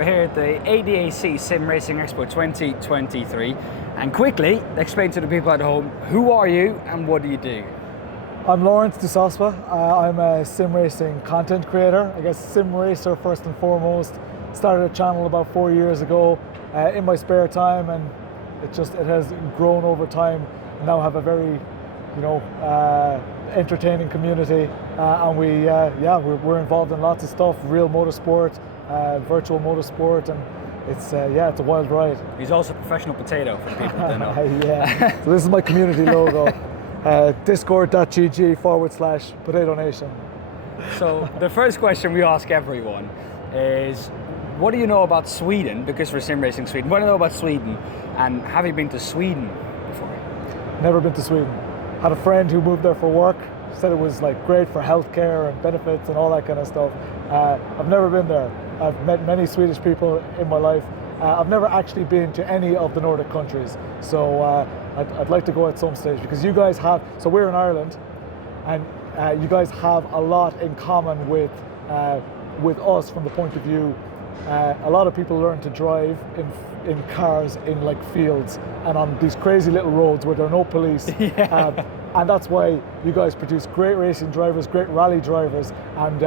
We're here at the ADAC Sim Racing Expo 2023, and quickly explain to the people at home, who are you and what do you do? I'm Laurence DUSOSWA. I'm a sim racing content creator. I guess sim racer first and foremost. Started a channel about 4 years ago in my spare time, and it has grown over time. Now have a very, entertaining community, and we're involved in lots of stuff, real motorsport, virtual motorsport, and it's a wild ride. He's also a professional potato for people that know. Yeah. So this is my community logo. Discord.gg/Potato Nation. So the first question we ask everyone is, what do you know about Sweden? Because we're sim racing Sweden. What do you know about Sweden? And have you been to Sweden before? Never been to Sweden. Had a friend who moved there for work. Said it was like great for healthcare and benefits and all that kind of stuff. I've never been there. I've met many Swedish people in my life. I've never actually been to any of the Nordic countries. So I'd like to go at some stage, because you guys have, so we're in Ireland, and you guys have a lot in common with us from the point of view. A lot of people learn to drive in cars in like fields and on these crazy little roads where there are no police. Yeah. And that's why you guys produce great racing drivers, great rally drivers, and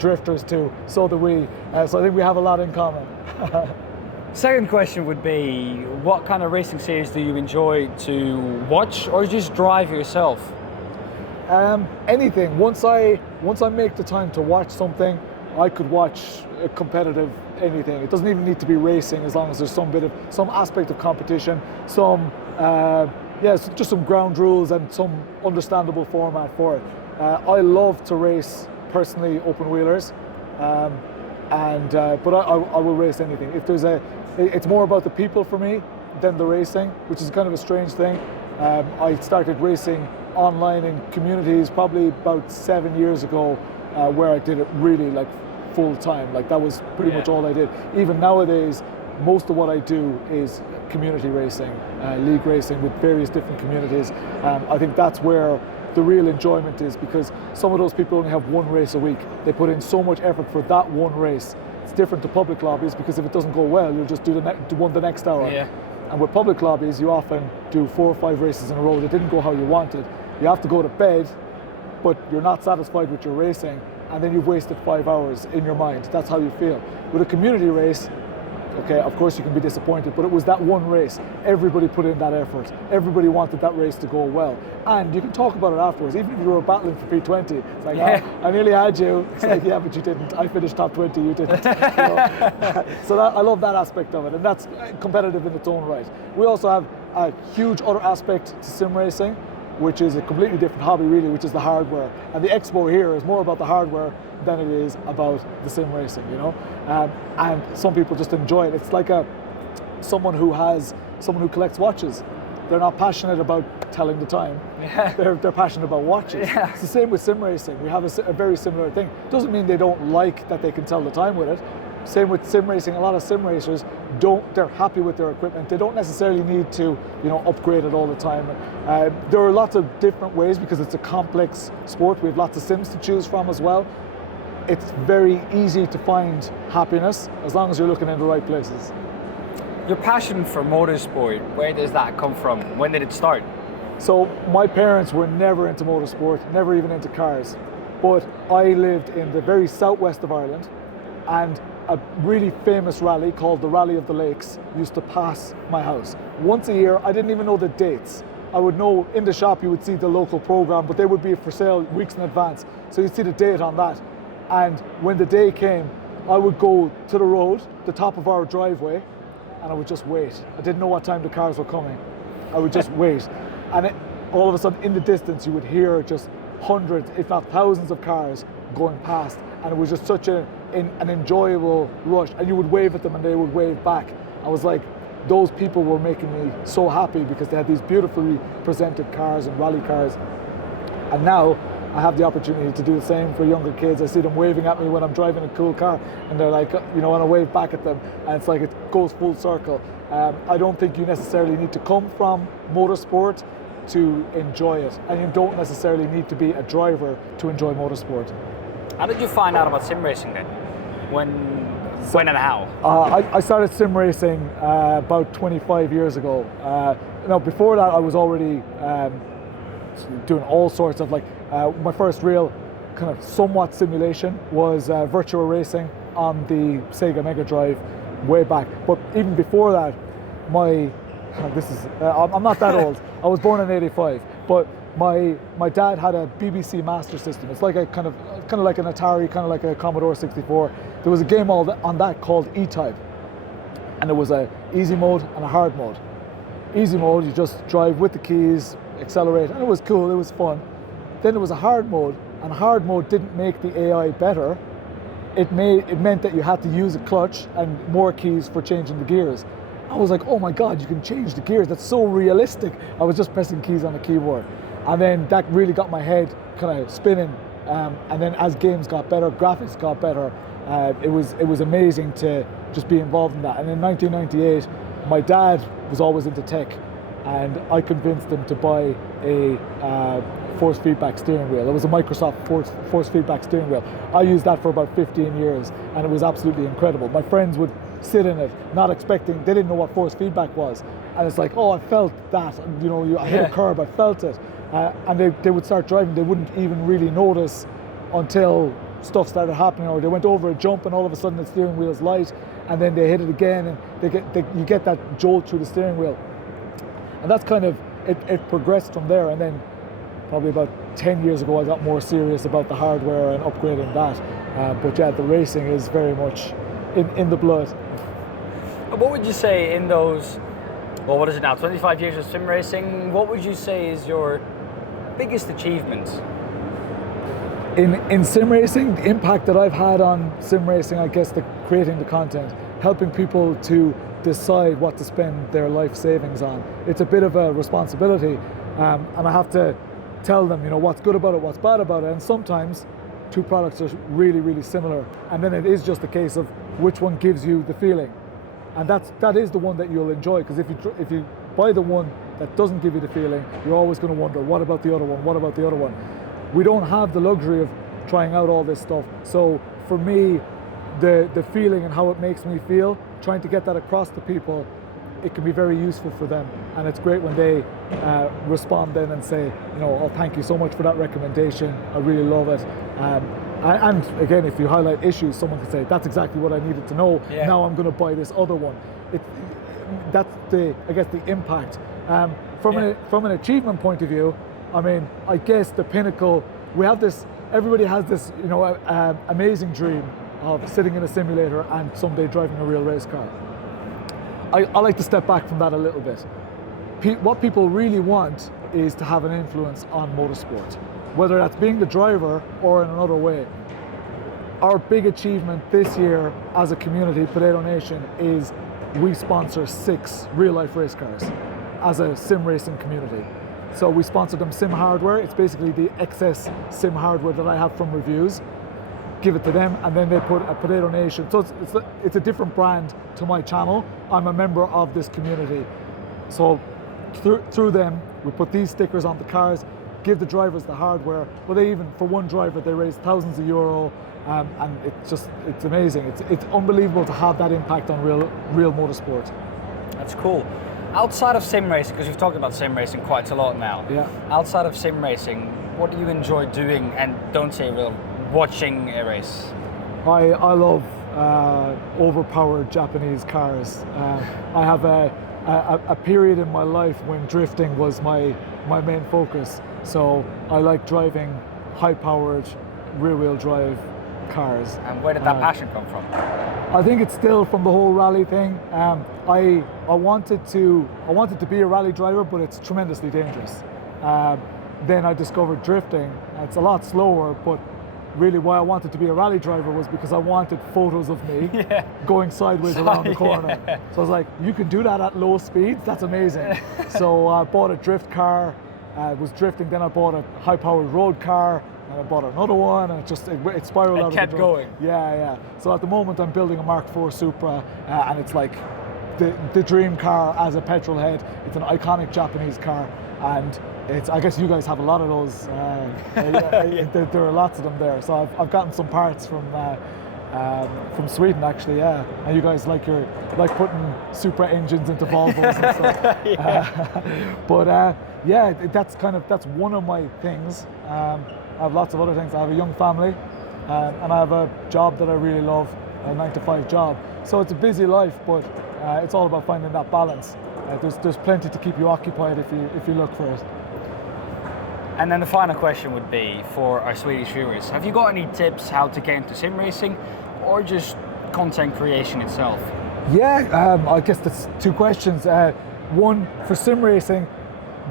drifters too. So do we. So I think we have a lot in common. Second question would be, what kind of racing series do you enjoy to watch, or just drive yourself? Anything. Once I make the time to watch something, I could watch a competitive anything. It doesn't even need to be racing, as long as there's some aspect of competition, just some ground rules and some understandable format for it. I love to race personally open wheelers, but I will race anything. If there's it's more about the people for me than the racing, which is kind of a strange thing. I started racing online in communities probably about 7 years ago, where I did it really like full time. Like that was pretty much all I did. Even nowadays, most of what I do is community racing, league racing with various different communities. I think that's where the real enjoyment is, because some of those people only have one race a week. They put in so much effort for that one race. It's different to public lobbies, because if it doesn't go well, you'll just do one the next hour. Yeah. And with public lobbies, you often do 4 or 5 races in a row that didn't go how you wanted. You have to go to bed, but you're not satisfied with your racing, and then you've wasted 5 hours in your mind. That's how you feel. With a community race, okay, of course you can be disappointed, but it was that one race. Everybody put in that effort. Everybody wanted that race to go well. And you can talk about it afterwards, even if you were battling for P20. It's like, I nearly had you. It's like, yeah, but you didn't. I finished top 20, you didn't. So I love that aspect of it, and that's competitive in its own right. We also have a huge other aspect to sim racing, which is a completely different hobby really, which is the hardware. And the expo here is more about the hardware than it is about the sim racing, and some people just enjoy it. It's like someone who collects watches. They're not passionate about telling the time. Yeah. They're passionate about watches. Yeah. It's the same with sim racing. We have a very similar thing. Doesn't mean they don't like that they can tell the time with it. Same with sim racing. A lot of sim racers they're happy with their equipment. They don't necessarily need to, upgrade it all the time. There are lots of different ways, because it's a complex sport. We have lots of sims to choose from as well. It's very easy to find happiness as long as you're looking in the right places. Your passion for motorsport, where does that come from? When did it start? So my parents were never into motorsport, never even into cars. But I lived in the very southwest of Ireland, and a really famous rally called the Rally of the Lakes used to pass my house. Once a year, I didn't even know the dates. I would know in the shop you would see the local program, but they would be for sale weeks in advance. So you'd see the date on that. And when the day came, I would go to the road, the top of our driveway, and I would just wait. I didn't know what time the cars were coming. I would just wait. And all of a sudden, in the distance, you would hear just hundreds, if not thousands of cars going past. And it was just such an enjoyable rush. And you would wave at them and they would wave back. I was like, those people were making me so happy, because they had these beautifully presented cars and rally cars. And now I have the opportunity to do the same for younger kids. I see them waving at me when I'm driving a cool car, and they're like, and I wave back at them, and it's like it goes full circle. I don't think you necessarily need to come from motorsport to enjoy it, and you don't necessarily need to be a driver to enjoy motorsport. How did you find out about sim racing then? When When and how? I started sim racing about 25 years ago. Before that, I was already doing all sorts of my first real kind of somewhat simulation was virtual racing on the Sega Mega Drive way back. But even before that, I'm not that old. I was born in '85, but my dad had a BBC Master System. It's like a kind of like an Atari, kind of like a Commodore 64. There was a game on that called E-Type, and there was a easy mode and a hard mode. Easy mode, you just drive with the keys, accelerate, and it was cool, it was fun. Then there was a hard mode, and hard mode didn't make the AI better. It meant that you had to use a clutch and more keys for changing the gears. I was like, oh my God, you can change the gears. That's so realistic. I was just pressing keys on the keyboard. And then that really got my head kind of spinning. And then as games got better, graphics got better, it was amazing to just be involved in that. And in 1998, my dad was always into tech, and I convinced him to buy a force feedback steering wheel. It was a Microsoft force feedback steering wheel. I used that for about 15 years, and it was absolutely incredible. My friends would sit in it, not expecting, they didn't know what force feedback was. And it's like, oh, I felt that, I hit a curb, I felt it. And they would start driving, they wouldn't even really notice until stuff started happening, or they went over a jump and all of a sudden the steering wheel's light, and then they hit it again, and you get that jolt through the steering wheel. And that's kind of, it progressed from there. And then probably about 10 years ago, I got more serious about the hardware and upgrading that. But yeah, the racing is very much in the blood. What would you say in those, well, what is it now, 25 years of sim racing, what would you say is your biggest achievement? In sim racing, the impact that I've had on sim racing, I guess, creating the content, helping people to decide what to spend their life savings on. It's a bit of a responsibility, and I have to tell them, what's good about it, what's bad about it, and sometimes two products are really, really similar, and then it is just a case of which one gives you the feeling, and that is the one that you'll enjoy. Because if you buy the one that doesn't give you the feeling, you're always going to wonder, what about the other one? What about the other one? We don't have the luxury of trying out all this stuff. So for me, the feeling and how it makes me feel, trying to get that across to people, it can be very useful for them. And it's great when they respond then and say, oh, thank you so much for that recommendation. I really love it. And again, if you highlight issues, someone can say, that's exactly what I needed to know. Yeah. Now I'm going to buy this other one. That's the impact. From an achievement point of view, I guess the pinnacle, everybody has this, amazing dream of sitting in a simulator and someday driving a real race car. I like to step back from that a little bit. What people really want is to have an influence on motorsport, whether that's being the driver or in another way. Our big achievement this year as a community, Potato Nation, is we sponsor 6 real-life race cars as a sim racing community. So we sponsor them sim hardware. It's basically the excess sim hardware that I have from reviews. Give it to them, and then they put a Potato Nation. So it's a different brand to my channel. I'm a member of this community. So through them, we put these stickers on the cars, give the drivers the hardware. Well, for one driver, they raise thousands of euro, and it's amazing. It's unbelievable to have that impact on real motorsport. That's cool. Outside of sim racing, because you've talked about sim racing quite a lot now. Yeah. Outside of sim racing, what do you enjoy doing, and don't say real, watching a race? I love overpowered Japanese cars. I have a period in my life when drifting was my main focus. So I like driving high-powered rear-wheel drive cars. And where did that passion come from? I think it's still from the whole rally thing. I wanted to be a rally driver, but it's tremendously dangerous. Then I discovered drifting. It's a lot slower, but really why I wanted to be a rally driver was because I wanted photos of me going sideways around the corner. Yeah. So I was like, you can do that at low speeds? That's amazing. So I bought a drift car, was drifting, then I bought a high-powered road car, and I bought another one, and it spiraled out of control. It kept going. Yeah. So at the moment I'm building a Mark IV Supra, and it's like the dream car as a petrol head. It's an iconic Japanese car, and I guess you guys have a lot of those. There are lots of them there. So I've gotten some parts from from Sweden, actually, yeah. And you guys like putting Supra engines into Volvos and stuff. Yeah, that's one of my things. I have lots of other things. I have a young family, and I have a job that I really love, a 9-to-5 job. So it's a busy life, but it's all about finding that balance. There's plenty to keep you occupied if you look for it. And then the final question would be for our Swedish viewers: have you got any tips how to get into sim racing, or just content creation itself? Yeah, I guess that's two questions. One, for sim racing,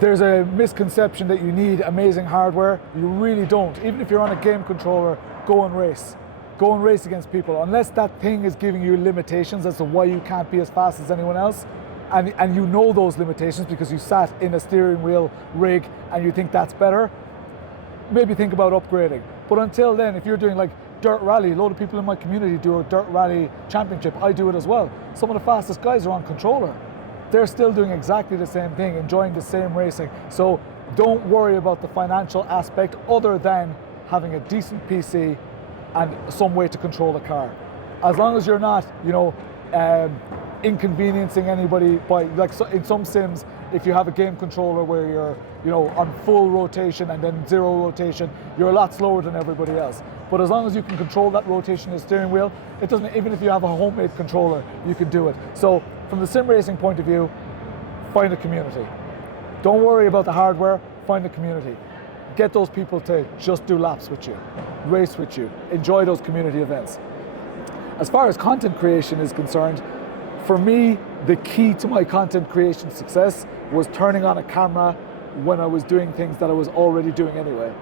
there's a misconception that you need amazing hardware. You really don't. Even if you're on a game controller, go and race. Go and race against people. Unless that thing is giving you limitations as to why you can't be as fast as anyone else, and you know those limitations because you sat in a steering wheel rig and you think that's better, maybe think about upgrading. But until then, if you're doing like dirt rally, a lot of people in my community do a dirt rally championship. I do it as well. Some of the fastest guys are on controller. They're still doing exactly the same thing, enjoying the same racing. So don't worry about the financial aspect other than having a decent PC and some way to control the car. As long as you're not, inconveniencing anybody by, like, so in some sims, if you have a game controller where you're on full rotation and then zero rotation, you're a lot slower than everybody else. But as long as you can control that rotation of the steering wheel, it doesn't, even if you have a homemade controller, you can do it. So from the sim racing point of view, find a community. Don't worry about the hardware, find a community. Get those people to just do laps with you, race with you, enjoy those community events. As far as content creation is concerned, for me, the key to my content creation success was turning on a camera when I was doing things that I was already doing anyway.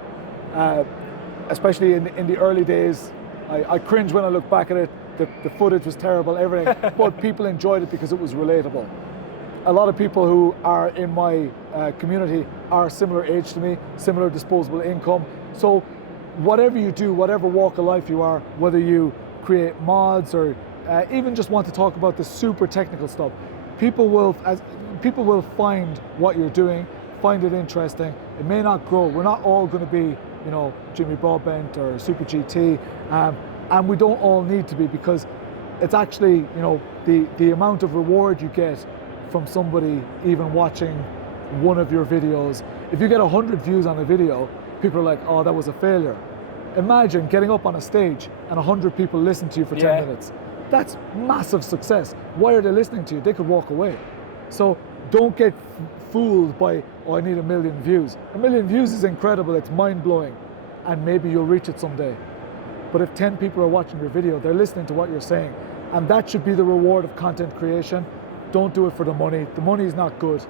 Especially in the early days, I cringe when I look back at it. The footage was terrible, everything, but people enjoyed it because it was relatable. A lot of people who are in my community are similar age to me, similar disposable income. So whatever you do, whatever walk of life you are, whether you create mods or even just want to talk about the super technical stuff, people will find what you're doing, find it interesting. It may not grow. We're not all going to be, Jimmy Broadbent or Super GT, and we don't all need to be, because it's actually, the amount of reward you get from somebody even watching one of your videos. If you get 100 views on a video, people are like, oh, that was a failure. Imagine getting up on a stage and 100 people listen to you for 10 minutes. That's massive success. Why are they listening to you? They could walk away. So don't get fooled by, oh, I need 1 million views. 1 million views is incredible, it's mind-blowing, and maybe you'll reach it someday. But if 10 people are watching your video, they're listening to what you're saying, and that should be the reward of content creation. Don't do it for the money. The money is not good. It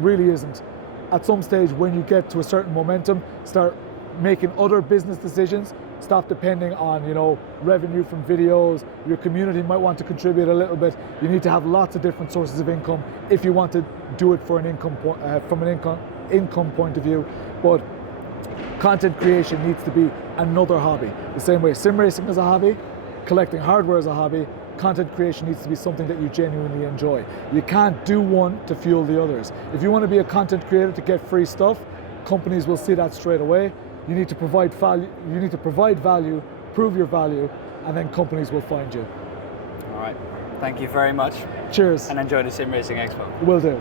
really isn't. At some stage, when you get to a certain momentum, start making other business decisions. Stop depending on, revenue from videos. Your community might want to contribute a little bit. You need to have lots of different sources of income if you want to do it for an income from an income point of view. But content creation needs to be another hobby. The same way sim racing is a hobby, collecting hardware is a hobby, content creation needs to be something that you genuinely enjoy. You can't do one to fuel the others. If you want to be a content creator to get free stuff, companies will see that straight away. You need to provide value, prove your value, and then companies will find you. All right. Thank you very much. Cheers. And enjoy the Sim Racing Expo. Will do.